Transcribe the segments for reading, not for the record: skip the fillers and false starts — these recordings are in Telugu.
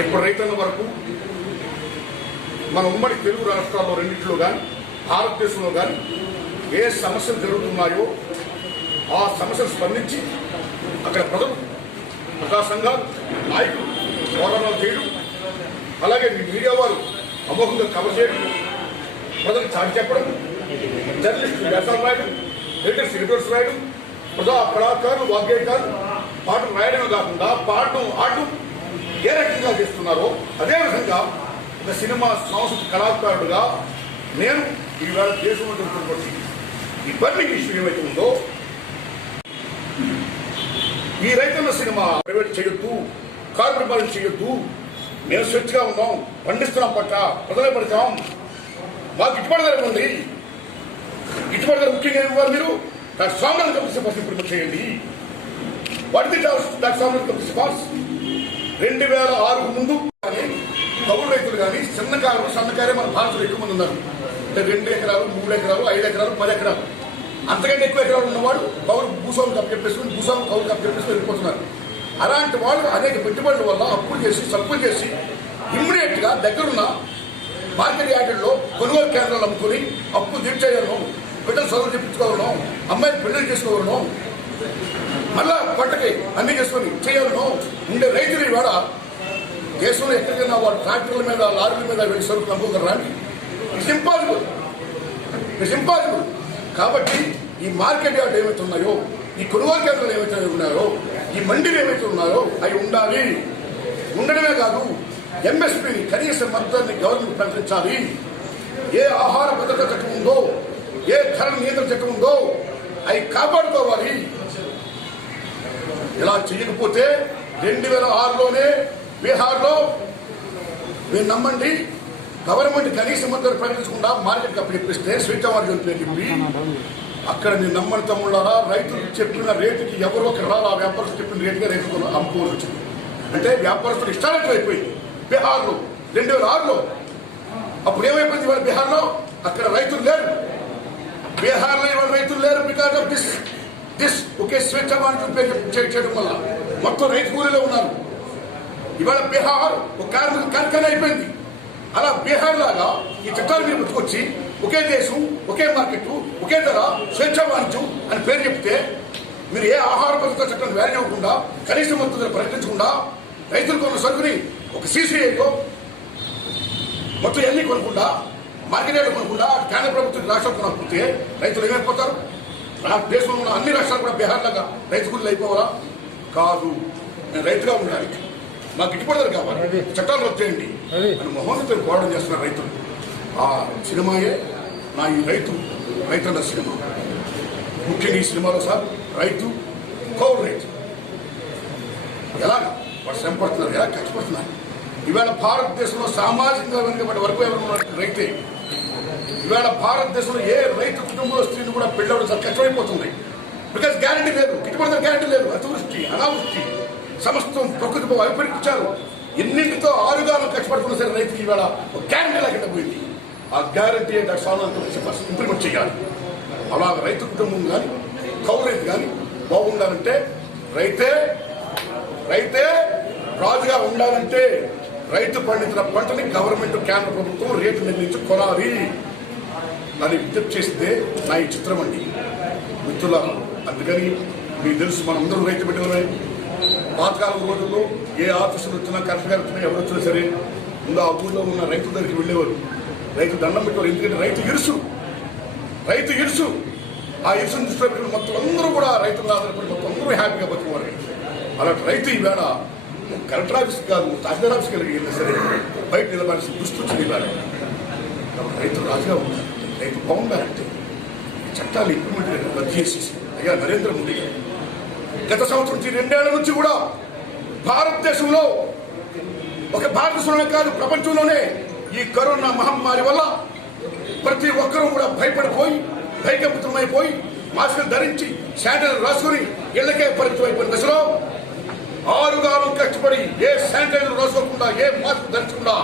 ఇప్పుడు రైతుల వరకు మన ఉమ్మడి తెలుగు రాష్ట్రాల్లో రెండింటిలో కానీ భారతదేశంలో కానీ ఏ సమస్యలు జరుగుతున్నాయో ఆ సమస్యలు స్పందించి అక్కడ ప్రజలు ప్రజా సంఘాలు నాయకులు పోరాటాలు చేయడం, అలాగే మీ మీడియా వారు అమోఘంగా కవర్ చేయడం, ప్రజలకు చాటి చెప్పడం, జర్నలిస్టులు వ్యాసాలు రాయడం, ఎడిటర్స్ రాయడం, ప్రజా కళాకారులు వాగ్గేయకారులు పాటలు రాయడమే కాకుండా పాడడం ఆడడం ఏ రకంగా చేస్తున్నారో అదేవిధంగా ఒక సినిమా సంస్కృతి కళాకారుడుగా నేను ఈవేళ దేశంలో జరుగుతున్నటువంటి ఈ బర్నింగ్ ఇష్యూ ఏమైతే ఉందో, ఈ రైతన్న సినిమా ప్రైవేట్ చేయొద్దు, కార్పొరేట్ చేయొద్దు, మేము స్వచ్ఛగా ఉన్నాం, పండిస్తున్నాం, పట్ట ప్రజలే పడతాం, మాకు గిట్టుబాటు ధర ఉంది, గిట్టుబాటు ధర ముఖ్యంగా ఇవ్వాలి, మీరు దాని సామాన్య కంపెనీ ఫస్ట్ ఇంప్లిమెంట్ చేయండి. వాటి దాని సామాన్య కంపెనీ ఫాస్ట్ 2006 ముందు కానీ కౌలు రైతులు కానీ సన్నకారే మన భారతలో ఎక్కువ మంది ఉన్నారు. 2 ఎకరాలు 3 ఎకరాలు 5 ఎకరాలు 10 ఎకరాలు అంతకంటే ఎక్కువ ఎకరాలు ఉన్నవాడు కౌలు భూస్వాములు కప్పచెప్పేసుకుని భూస్వాములు కౌలు కప్పచెప్పేసి వెళ్ళిపోతున్నారు. అలాంటి వాళ్ళు అనేక పెట్టుబడుల వల్ల అప్పులు చేసి సప్పులు చేసి ఇమ్మీడియట్ గా దగ్గరున్న మార్కెట్ యార్డుల్లో కొనుగోలు కేంద్రాలు అమ్ముకొని అప్పులు తీర్చేయడం, బిడ్డలు చదువులు చెప్పించుకోవడం, అమ్మాయిలు పెళ్లి చేసుకోవడం, మళ్ళా పంటకి అన్ని చేసుకొని చేయడం ఉండే రైతులు ఇవాళ దేశంలో ఎక్కడికైనా వాళ్ళు ట్రాక్టర్ల మీద లారీల మీద వెళ్ళి సరుకులు అమ్ముతారు రాని ఇట్స్ ఇంపాసిబుల్. కాబట్టి ఈ మార్కెట్ యార్డ్ ఏమైతే ఉన్నాయో, ఈ కొనుగోలు కేంద్రాలు ఏమైతే ఉన్నాయో, ఈ మండీలు ఏమైతే ఉన్నాయో అవి ఉండాలి. ఉండడమే కాదు, ఎంఎస్పీని కనీస మద్దతుని గవర్నమెంట్ ప్రకటించాలి. ఏ ఆహార భద్రత చట్టం ఉందో, ఏ ధర నియంత్రణ చట్టం ఉందో అవి కాపాడుకోవాలి. ఇలా చేయకపోతే 2006లోనే బీహార్లో మీరు నమ్మండి, గవర్నమెంట్ కనీస మద్దతు ప్రకటించకుండా మార్కెట్కి అప్పచెప్పిస్తే స్వేచ్ఛ మార్గం పేరు చెప్పి అక్కడ మీరు నమ్మని తమ్ముళ్ళారా, రైతులు చెప్పిన రేటుకి ఎవరో ఒకరు ఆ వ్యాపారస్తులు చెప్పిన రేటుగా రైతులు అమ్ముకోవాల్సి వచ్చింది. అంటే వ్యాపారస్తులు ఇష్టానికి అయిపోయింది బీహార్లో 2006లో. అప్పుడు ఏమైపోయింది ఇవాళ బీహార్లో? అక్కడ రైతులు లేరు. బీహార్లో ఇవాళ రైతులు లేరు బికాస్ ఆఫ్ దిస్ ఒకే స్వేచ్ఛ మార్గం చేయడం వల్ల మొత్తం రైతు కూలీలో ఉన్నారు. ఇవాళ బీహార్ ఒక కార్మిక కార్ఖానా అయిపోయింది. అలా బీహార్ లాగా ఈ చట్టాలు మీరు పుచ్చుకొచ్చి ఒకే దేశం, ఒకే మార్కెట్, ఒకే ధర, స్వేచ్ఛ వాణిజ్యం అని పేరు చెప్తే మీరు ఏ ఆహార భద్రతా చట్టాన్ని వాల్యూ ఇవ్వకుండా, కనీస మద్దతు ధర ప్రకటించకుండా, రైతులు కొన్న సరుకుని ఒక సీసీఐలో మొత్తం ఎన్ని కొనకుండా, మార్కెట్ యార్డ్ కొనకుండా కేంద్ర ప్రభుత్వం రాష్ట్రం కొనకపోతే రైతులు ఏమైపోతారు? దేశంలో ఉన్న అన్ని రాష్ట్రాలు కూడా బీహార్ లాగా రైతు కూలీలు అయిపోవాలా? కాదు, నేను రైతుగా ఉండాలి, మాకు గిట్టుబడి కావాలి, చట్టాలు వచ్చేయండి అని మహోన్నతులు పోరాటం చేస్తున్నారు రైతులు. ఆ సినిమాయే నా ఈ రైతన్న సినిమా. ముఖ్యంగా ఈ సినిమాలో సార్ రైతు, కౌలు రైతు ఎలాగా వాడు శ్రమ పడుతున్నారు, ఎలా కష్టపడుతున్నారు. ఇవాళ భారతదేశంలో సామాజికంగా వెనుకబడి వరకు ఎవరు రైతే. ఇవాళ భారతదేశంలో ఏ రైతు కుటుంబంలో స్త్రీలు కూడా పెళ్ళవడం చాలా కష్టమైపోతుంది. బికాజ్ గ్యారంటీ లేదు, గిట్టుబడి గ్యారంటీ లేదు. అతివృష్టి, అనావృష్టి, సమస్తం ప్రకృతి వైపరీత్యాలు ఎన్నింటితో ఆరుగాలం కష్టపడుతున్న సరే రైతుకి ఇవాళ ఒక గ్యారంటీ లేకుండా పోయింది. ఆ గ్యారంటీ ఇంప్లిమెంట్ చేయాలి. అలా రైతు కుటుంబం కానీ కౌలు రైతు కానీ బాగుండాలంటే రైతే రాజుగా ఉండాలంటే రైతు పండించిన పంటని గవర్నమెంట్, కేంద్ర ప్రభుత్వం రేటు నిర్ణయించి కొనాలి అని విజ్ఞప్తి చేస్తే నా ఈ చిత్రం అండి మిత్రులారా. అందుకని మీకు తెలుసు, మనందరూ రైతు బిడ్డలమే. పాతకాలం రోజుల్లో ఏ ఆఫీసులు వచ్చినా, కలెక్టర్ గారు వచ్చినా, ఎవరు వచ్చినా సరే ముందు ఆ ఊళ్ళో ఉన్న రైతుల దగ్గరికి వెళ్ళేవారు, రైతు దండం పెట్టేవారు. ఎందుకంటే రైతు ఇరుసు ఆ ఇరుసును దృష్టిలో పెట్టుకుని మొత్తం అందరూ కూడా రైతులు ఆధారపడి మొత్తం అందరూ హ్యాపీగా బతుకున్నారు. అలాంటి రైతు ఈవేళ కలెక్టర్ ఆఫీస్ కాదు, తహసీల్దార్ ఆఫీస్కి వెళ్ళినా సరే బయట నిలబడాల్సిన దుస్థితి వచ్చింది ఇవాళ. కాబట్టి రైతులు రాజుగా ఉన్నారు, రైతు బాగుండాలంటే చట్టాలు ఇంప్లిమెంట్ రద్దు చేసేసి అయ్యా నరేంద్ర మోడీ గారు గత సంవత్సరం నుంచి 2 ఏళ్ల నుంచి కూడా భారతదేశంలో, ఒక భారతదేశంలోనే కాదు ప్రపంచంలోనే ఈ కరోనా మహమ్మారి వల్ల ప్రతి ఒక్కరూ కూడా భయపడిపోయి, భయకంపితమైపోయి, మాస్కులు ధరించి శానిటైజర్ రాసుకుని ఇళ్లకే పరిమితమైపోయిన దశలో 6 కాలం కష్టపడి ఏ శానిటైజర్ రాసుకోకుండా, ఏ మాస్క్ ధరించకుండా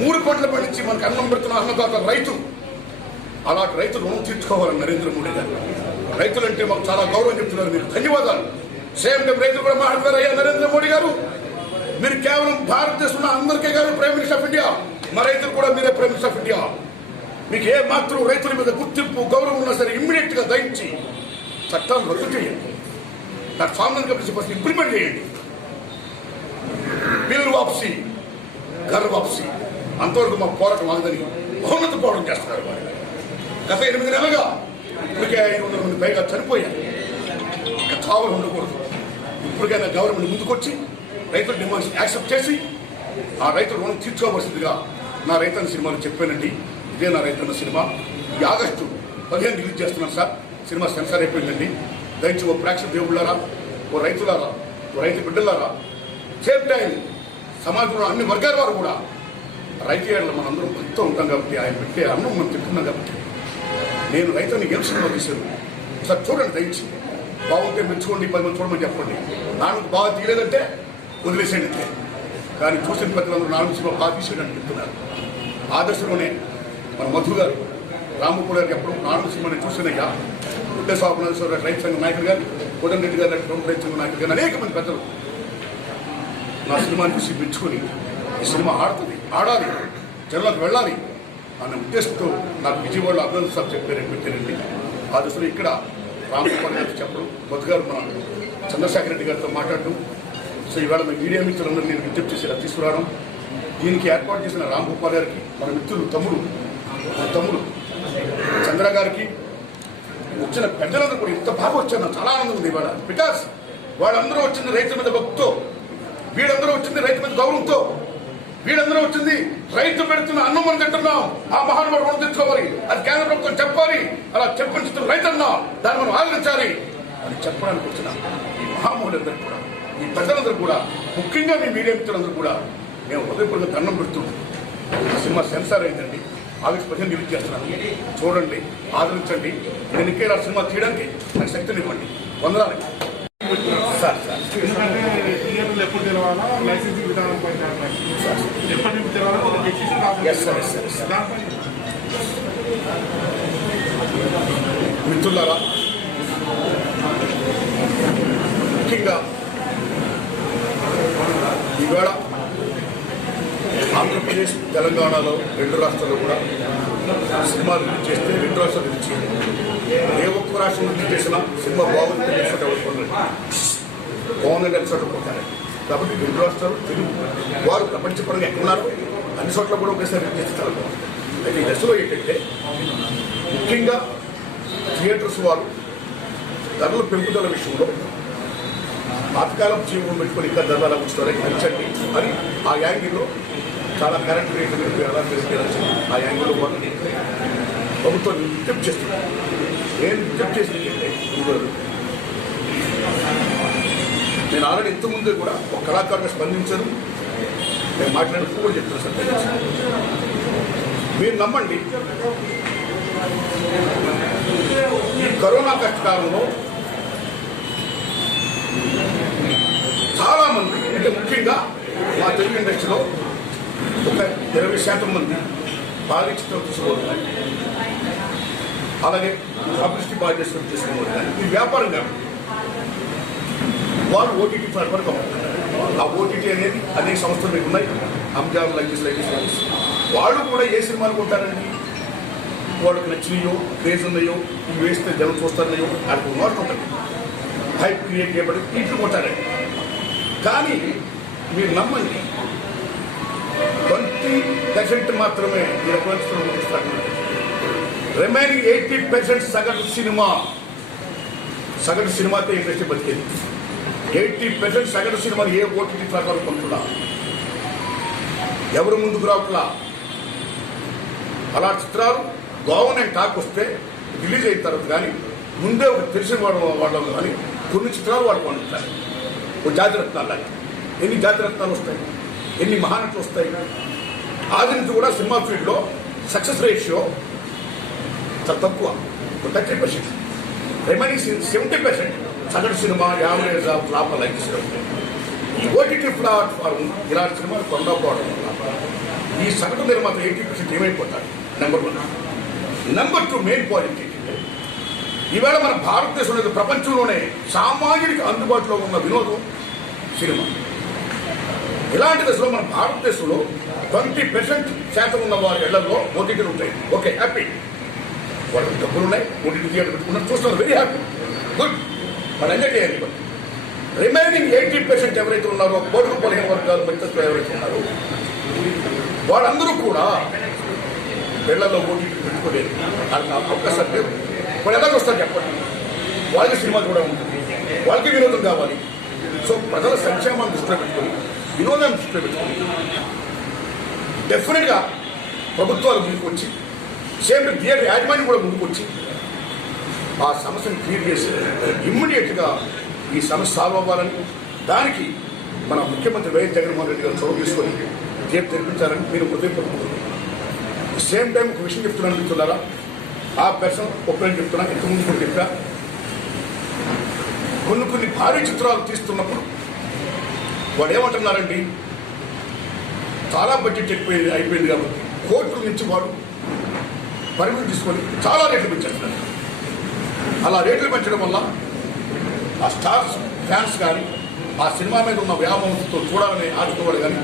3 కోట్ల మంది నుంచి మనకు అన్నం పెడుతున్న అన్నదాత రైతు. అలాంటి రైతులు రుణం తీర్చుకోవాలని నరేంద్ర మోడీ గారు. రైతులంటే మాకు చాలా గౌరవం చెప్తున్నారు, మీరు ధన్యవాదాలు. సేమ్ టైం రైతులు కూడా మాట్లాడారు, అయ్యా నరేంద్ర మోడీ గారు మీరు కేవలం భారతదేశంలో అందరికీ కాదు ప్రైమ్ మినిస్టర్ ఆఫ్ ఇండియా, మా రైతులు కూడా మీరే ప్రైమ్ మినిస్టర్ ఆఫ్ ఇండియా. మీకు ఏ మాత్రం రైతుల మీద గుర్తింపు గౌరవం ఉన్నా సరే ఇమ్మీడియట్ గా దయించి చట్టాలను రద్దు చేయండి. దాని ఫార్మల్ ఫస్ట్ ఇంప్లిమెంట్ చేయండి. బిల్ వాపసి, ఘర్ వాపసి, అంతవరకు మా పోరాటం ఆగదని బహుమతి పోరాటం చేస్తున్నారు. గత 8 నెలలుగా ఇప్పటికే 500 మంది పైగా చనిపోయారు. ఇంకా చావులు ఉండకూడదు. ఇప్పటికైనా గవర్నమెంట్ ముందుకొచ్చి రైతుల డిమాండ్స్ యాక్సెప్ట్ చేసి ఆ రైతుల రుణం తీర్చుకోవాల్సిందిగా నా రైతన్న సినిమాలో చెప్పానండి. ఇదే నా రైతన్న సినిమా. ఈ ఆగస్టు 15 రిలీజ్ చేస్తున్నాను సార్. సినిమా సెన్సార్ అయిపోయిందండి. దయచేసి ఓ ప్రేక్షక దేవుళ్ళారా, ఓ రైతులారా, ఓ రైతు బిడ్డలారా, సేమ్ టైం సమాజంలో అన్ని వర్గాల వారు కూడా రైతు ఏళ్ళ మనందరం భక్తితో ఉంటాం కాబట్టి ఆయన పెట్టే అన్నం మనం తింటున్నాం కాబట్టి నేను రైతుని ఏం సినిమా తీశాను సార్ చూడండి. దయచేసి బాగుంటే మెచ్చుకోండి, 10 మంది చూడమని చెప్పండి. నాకు బాగా తీయలేదంటే వదిలేసేయండి అంతే. కానీ చూసిన ప్రజలందరూ నాలుగు సినిమా బాగా తీసేయడానికి చెప్తున్నారు. ఆదర్శంలోనే మన మధు గారు, రామపూర్ గారికి ఎప్పుడు నాలుగు సినిమాని చూసినయ్యా, ఉద్దేశాపనేశ్వర గారు రైతు సంఘ నాయకులు గారు, కోదండరెడ్డి గారు రైతు సంఘ నాయకులు గారు, అనేక మంది పెద్దలు నా సినిమాని చూసి మెచ్చుకొని ఈ సినిమా ఆడాలి, జనంలోకి వెళ్ళాలి అన్న ఉద్దేశంతో నాకు విజయవాడలో అభినందన సార్ చెప్పారని పెట్టారండి. ఆ దశలో ఇక్కడ రామగోపాల్ గారికి చెప్పడం, మధు గారు మన చంద్రశేఖర్ రెడ్డి గారితో మాట్లాడడం, సో ఈవేళ మీ మీడియా మిత్రులందరూ నేను విజ్ఞప్తి చేసి తీసుకురావడం, దీనికి ఏర్పాటు చేసిన రామగోపాల్ గారికి, మన మిత్రులు తమ్ముడు చంద్ర గారికి, వచ్చిన పెద్దలందరూ కూడా ఇంత బాగా వచ్చారు. నాకు చాలా ఆనందం ఉంది ఇవాళ. బికాస్ వాళ్ళందరూ వచ్చింది రైతు మీద భక్తితో, వీళ్ళందరూ వచ్చింది రైతు మీద గౌరవంతో, వీళ్ళందరూ వచ్చింది రైతు పెడుతున్న అన్నం మనం తింటున్నాం, ఆ మహానుభావుడు మనం తెచ్చుకోవాలి, అది కేంద్ర ప్రభుత్వం చెప్పాలి, అలా చెప్పించుతున్న రైతు అన్నాం, దాన్ని మనం ఆదరించాలి అని చెప్పడానికి వచ్చిన ఈ మహామహులందరూ కూడా, ఈ పెద్దలందరూ కూడా, ముఖ్యంగా మీ మీడియా మిత్రులందరూ కూడా మేము హృదయపూర్వక దండం పెడుతున్నాం. సినిమా సెన్సార్ అయిందండి. ఆగస్టు 15 రిలీజ్ చేస్తున్నాను. చూడండి, ఆదరించండి. నేను ఇంకేలా సినిమా తీయడానికి నాకు శక్తినివ్వండి. వందనాలు సార్. ఎప్పుడు తెలవాలా, లైసెన్సింగ్ విధానం పైన ఎప్పటి నుంచి తెలవాలా, మిత్రులారా, ముఖ్యంగా ఈవేళ ఆంధ్రప్రదేశ్, తెలంగాణలో 2 రాష్ట్రాల్లో కూడా సినిమాలు రిలీజ్ చేస్తే 2 రాష్ట్రాలు రిలీజ్ చేయాలి. ఏ ఒక్క రాష్ట్రం రిలీజ్ చేసినా సినిమా బాగుంది బాగుందంటే అన్ని చోట్ల పోతారు. కాబట్టి 2 రాష్ట్రాలు తెలుగు వారు ప్రపంచపరంగా ఎక్కడున్నారో అన్ని చోట్ల కూడా ఒకేసారి రిలీజ్ చేస్తారు. అయితే ఈ దశలో ఏంటంటే ముఖ్యంగా థియేటర్స్ వారు ధరల పెంపుదల విషయంలో పాతకాలం జీవనం పెట్టుకొని ఇంకా ధరలు ఉంచుతారని పెంచండి అని ఆ యాంగిల్లో చాలా కరెంట్ రేట్లు మీరు ఎలా పెరిగి ఆ యాంగిల్లో వాళ్ళు ప్రభుత్వం విజ్ఞప్తి చేస్తున్నారు. నేను విజ్ఞప్తి చేసింది నేను ఆల్రెడీ ఇంతకుముందే కూడా ఒక కళాకారుగా స్పందించాను. నేను మాట్లాడుతూ కూడా చెప్తున్నాను సార్. మీరు నమ్మండి, ఈ కరోనా కష్టకాలంలో చాలా మంది, అంటే ముఖ్యంగా మా తెలుగు ఇండస్ట్రీలో ఒక 20% మంది బాగా చిత్రం తీసుకోవాలి, అలాగే పబ్లిసిటీ బాగా చేసుకొని తీసుకోవాలి. ఈ వ్యాపారం కాదు, వాళ్ళు ఓటీటీ ప్లాట్ఫామ్ పంపుతున్నారు. ఆ ఓటీటీ అనేది అనేక సంస్థలు మీకు ఉన్నాయి, అమ్జాబ్ లైజెస్ వాళ్ళు కూడా ఏ సినిమాలు కొంటారండి, వాళ్ళకి నచ్చినాయో, క్రేజ్ ఉన్నాయో, ఇవి వేస్తే జనం చూస్తారన్నాయో వాళ్ళకి మార్క్ ఉంటుంది, హైప్ క్రియేట్ చేయబడి ఇట్లు కొంటారండి. కానీ మీరు నమ్మండి, 20% మాత్రమే మీరు ఉపయోగిస్తారు. రిమైనింగ్ 80% సగటు సినిమాతో ఇండస్ట్రీ బతికేది. 80% సగటు సినిమాలు ఏ ఓటీటీ ప్లాట్ఫామ్ పంపుతున్నా ఎవరు ముందుకు రావట్లా. అలా చిత్రాలు గవర్నమెంట్ టాక్ వస్తే రిలీజ్ అయిన తర్వాత కానీ ముందే ఒక తెలిసిన వాళ్ళు కానీ కొన్ని చిత్రాలు వాళ్ళు పండుతారు. ఓ జాతిరత్నాలు, ఎన్ని జాతిరత్నాలు వస్తాయి, ఎన్ని మహానటులు వస్తాయి. ఆది నుంచి కూడా సినిమా ఫీల్డ్లో సక్సెస్ రేషియో చాలా తక్కువ, 30%. రిమైనింగ్ 70% సగటు సినిమా యావరేజ్ ఫ్లాప్ లైక్ ఈ ఓటీటీ ప్లాట్ఫామ్ ఇలాంటి సినిమాలు కొండపోవడం ఈ సగటు నిర్మాత 80% ఏమైపోతారు. నెంబర్ 1. నెంబర్ 2 మెయిన్ పాయింట్ ఏంటంటే ఈవేళ మన భారతదేశంలో ప్రపంచంలోనే సామాన్యుడికి అందుబాటులో ఉన్న వినోదం సినిమా. ఇలాంటి దశలో మన భారతదేశంలో 20% శాతం ఉన్న వారి ఇళ్లలో ఓటీటీలు ఉంటాయి. Okay, happy. వాళ్ళకి డబ్బులు ఉన్నాయి, ఓటీటీ థియేటర్ పెట్టుకున్నారు, చూస్తున్నారు, వెరీ హ్యాపీ, గుడ్. వాళ్ళు ఎంజాయ్ చేయాలి. రిమైనింగ్ 80% ఎవరైతే ఉన్నారో బడుగు బలహీన వర్గాలు మధ్యస్థులు ఎవరైతే ఉన్నారో వాళ్ళందరూ కూడా ఇళ్లలో ఓటీటీ పెట్టుకోలేదు. వాళ్ళకి అవకాశం లేదు. వాళ్ళు ఎలా వస్తారు చెప్పండి? వాళ్ళకి సినిమా కూడా ఉంటుంది, వాళ్ళకి వినోదం కావాలి. సో ప్రజల సంక్షేమాన్ని దృష్టిలో పెట్టుకొని, వినోదాన్ని దృష్టిలో పెట్టుకొని డెఫినెట్గా ప్రభుత్వాలు ముందుకు వచ్చి, సేమ్ థియేటర్ యాజమాన్యం కూడా ముందుకు వచ్చి ఆ సమస్యను క్లియర్ చేసి ఇమ్మీడియట్గా ఈ సమస్య సాల్వ్ అవ్వాలని, దానికి మన ముఖ్యమంత్రి వైఎస్ జగన్మోహన్ రెడ్డి గారు చొరవ తీసుకొని థియేటర్ తెరిపించాలని మీరు హృదయపూర్వకంగా. సేమ్ టైం ఒక విషయం చెప్తున్నాను మిత్రులారా, ఆ పర్సన్ ఒక్కరని చెప్తున్నా, ఇంతకుముందు కూడా చెప్పా, కొన్ని భారీ చిత్రాలు తీస్తున్నప్పుడు వాడు ఏమంటున్నారండి, చాలా బడ్జెట్ అయిపోయింది కాబట్టి కోట్ల నుంచి వాడు పరిమితి తీసుకొని చాలా రేట్లు పెంచేస్తున్నారు. అలా రేట్లు పెంచడం వల్ల ఆ స్టార్స్ ఫ్యాన్స్ కానీ, ఆ సినిమా మీద ఉన్న వ్యామోహంతో చూడాలని ఆడుకోవాలి కానీ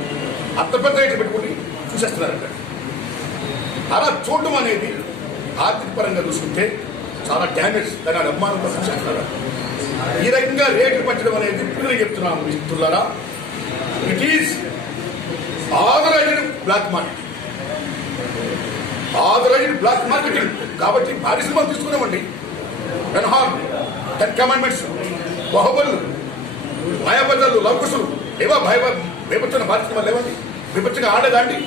అంత పెద్ద రేట్లు పెట్టుకుని చూసేస్తున్నారంట. అలా చూడడం అనేది ఆర్థిక పరంగా చూసుకుంటే చాలా డ్యామేజ్, దాని అభిమానంతో చూసేస్తున్నారు. ఈ రకంగా రేట్లు పెంచడం అనేది ఇప్పుడు చెప్తున్నాను మిత్రులారా, it is authorised black marketing. Authorised black marketing కాబట్టి భారీ సినిమాలు తీసుకున్నామండి. బెన్హార్, 10 కమాండ్మెంట్స్, బాహుబలు, మాయాబజార్లు, లవకుశులు, ఏవో భయపడుతున్న భారీ సినిమాలు లేవండి. విపచ్చగా ఆడేదాండి.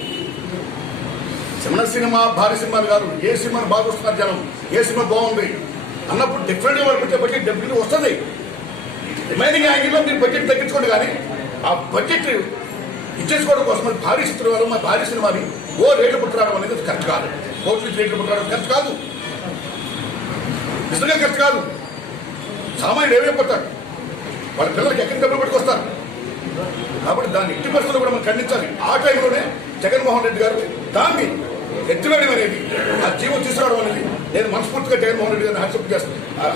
చిన్న సినిమా భారీ సినిమాలు కాదు, ఏ సినిమాను బాగా వస్తున్నారు జనం, ఏ సినిమా బాగుంది అన్నప్పుడు డిఫరెంట్గా వాళ్ళు పెట్టే బడ్జెట్ డెఫినెట్గా వస్తుంది. రిమైనింగ్ యాంగిల్లో మీరు బడ్జెట్ తగ్గించుకోండి, కానీ ఆ బడ్జెట్ ఇచ్చేసుకోవడం కోసం భారీ చిత్రాలు, మా భారీ సినిమాని ఓ రేట్లు పుట్టరావడం అనేది కరెక్ట్ కాదు. కోర్టు నుంచి రేట్లు పుట్టరావడం కరెక్ట్ కాదు, నిజంగా కరెక్ట్ కాదు. సామాన్యుడు ఏమైపోతాడు, వాళ్ళ పిల్లలకి ఎక్కడి డబ్బులు పట్టుకొస్తారు. కాబట్టి దాన్ని ఎట్టి పరిస్థితుల్లో కూడా మనం ఖండించాలి. ఆ టైంలోనే జగన్మోహన్ రెడ్డి గారు దాన్ని ఎత్తివేయడం అనేది, ఆ జీవం తీసుకురావడం అనేది నేను మనస్ఫూర్తిగా జగన్మోహన్ రెడ్డి గారిని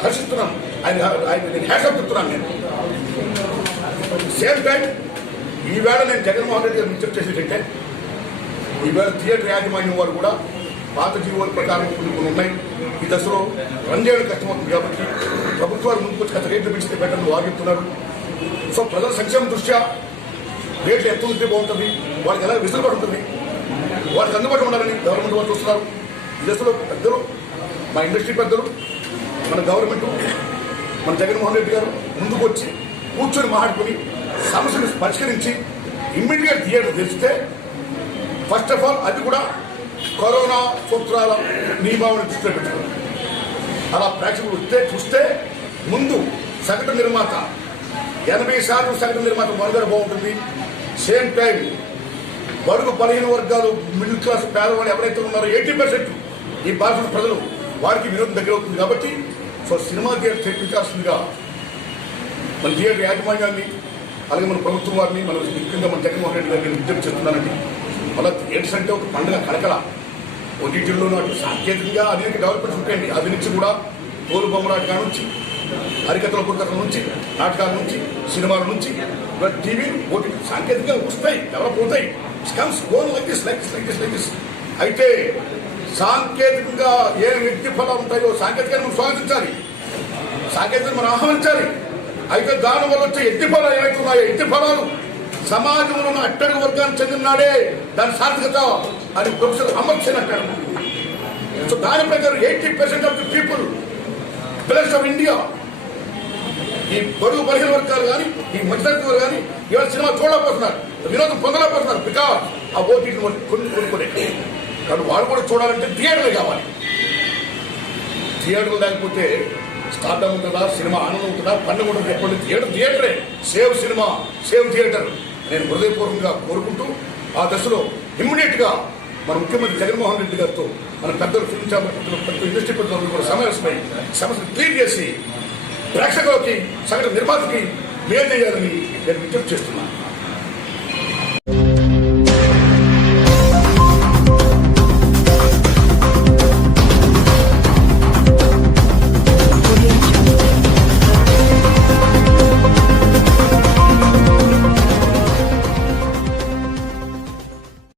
హర్షిస్తున్నాను. నేను హ్యాట్సాప్ చెప్తున్నాను. నేను సేమ్ టైం ఈవేళ నేను జగన్మోహన్ రెడ్డి గారు విజ్ఞప్తి చేసేటంటే, ఈవేళ థియేటర్ యాజమాన్యం వారు కూడా పాత జీవోల ప్రకారం కొన్ని ఉన్నాయి. ఈ దశలో రన్ చేయడం కష్టమవుతుంది కాబట్టి ప్రభుత్వాలు ముందుకు వచ్చి గత రేట్లు పెంచితే బెటర్ని వారు చెప్తున్నారు. సో ప్రజల సంక్షేమం దృష్ట్యా రేట్లు ఎంత ఉంటే బాగుంటుంది, వాళ్ళకి ఎలా విసులుబాటు ఉంటుంది, వాళ్ళకి అందుబాటు ఉండాలని గవర్నమెంట్ వాళ్ళు చూస్తున్నారు. ఈ దశలో పెద్దలు, మా ఇండస్ట్రీ పెద్దలు, మన గవర్నమెంట్, మన జగన్మోహన్ రెడ్డి గారు ముందుకు వచ్చి కూర్చొని మాట్లాడుకుని సమస్యను పరిష్కరించి ఇమ్మీడియట్గా థియేటర్ తెరిస్తే, ఫస్ట్ ఆఫ్ ఆల్ అది కూడా కరోనా సూత్రాల నియమాలను దృష్టిలో పెట్టుకుని అలా ప్రేక్షకులు చూస్తే ముందు సగటు నిర్మాత 80% సగటు నిర్మాత మనుగడ బాగుంటుంది. సేమ్ టైం బడుగు బలహీన వర్గాలు, మిడిల్ క్లాస్ పేదవాళ్ళు ఎవరైతే ఉన్నారో 80% ఈ భారత ప్రజలు, వారికి వినోదం దగ్గర అవుతుంది. కాబట్టి సో సినిమా థియేటర్ తెప్పించాల్సిందిగా మన థియేటర్ యాజమాన్యాన్ని, అలాగే మన ప్రభుత్వం వారిని, మన ముఖ్యంగా మన జగన్మోహన్ రెడ్డి గారిని విజ్ఞప్తి చేస్తున్నానండి. మళ్ళీ థియేటర్స్ అంటే ఒక పండుగ కలకల. ఓటీటీల్లో నాటి సాంకేతికంగా అనేక డెవలప్మెంట్స్ ఉంటాయండి. అది నుంచి కూడా తోలు బొమ్మలాట నుంచి, హరికథల పుస్తకాల నుంచి, నాటకాల నుంచి, సినిమాల నుంచి టీవీ ఓటీటీ సాంకేతికంగా వస్తాయి, డెవలప్ అవుతాయి. స్కమ్స్ గోన్ లైక్ దిస్. అయితే సాంకేతికంగా ఏ వ్యక్తి ఫలాలు ఉంటాయో సాంకేతికంగా మనం స్వాగతించాలి, సాంకేతికంగా మనం ఆహ్వానించాలి. అయితే దానివల్ల వచ్చే ఎత్తి ఫలాలు ఏవైతే ఉన్నాయో, ఎత్తి ఫలాలు సమాజంలో ఉన్న అట్టడుగు వర్గానికి చెందినాడే దాని సార్థకత అని ప్రొఫెసర్ అమర్ సేన్ అంటారు. సో దాని ప్రకారం 80% of the people pillars of India, ఈ బడుగు బలహీన వర్గాలు కానీ, ఈ మధ్యతరగతి వర్గాలు కానీ ఇవాళ సినిమా చూడలేకపోతున్నారు, వినోదం పొందలేకపోతున్నారు. బికాస్ ఆ ఓటీటీ కొనుక్కోలే. కాబట్టి వాళ్ళు కూడా చూడాలంటే థియేటర్లు కావాలి. థియేటర్లు లేకపోతే స్టార్డమ్ ఉంటుందా, సినిమా ఆనందం ఉంటుందా, పండుగ ఉంటుంది. ఎప్పుడు థియేటరే. సేవ్ సినిమా, సేవ్ థియేటర్ నేను హృదయపూర్వకంగా కోరుకుంటూ, ఆ దశలో ఇమ్మీడియట్గా మన ముఖ్యమంత్రి జగన్మోహన్ రెడ్డి గారితో, మన పెద్దలు ఫిల్మ్ ఛాంబర్ పెద్ద ఇండస్ట్రీ పెద్దలు కూడా సమావేశమై సమస్యను క్లియర్ చేసి ప్రేక్షకులకి, సగటు నిర్మాతకి మేలు చేయాలని నేను విజ్ఞప్తి చేస్తున్నాను.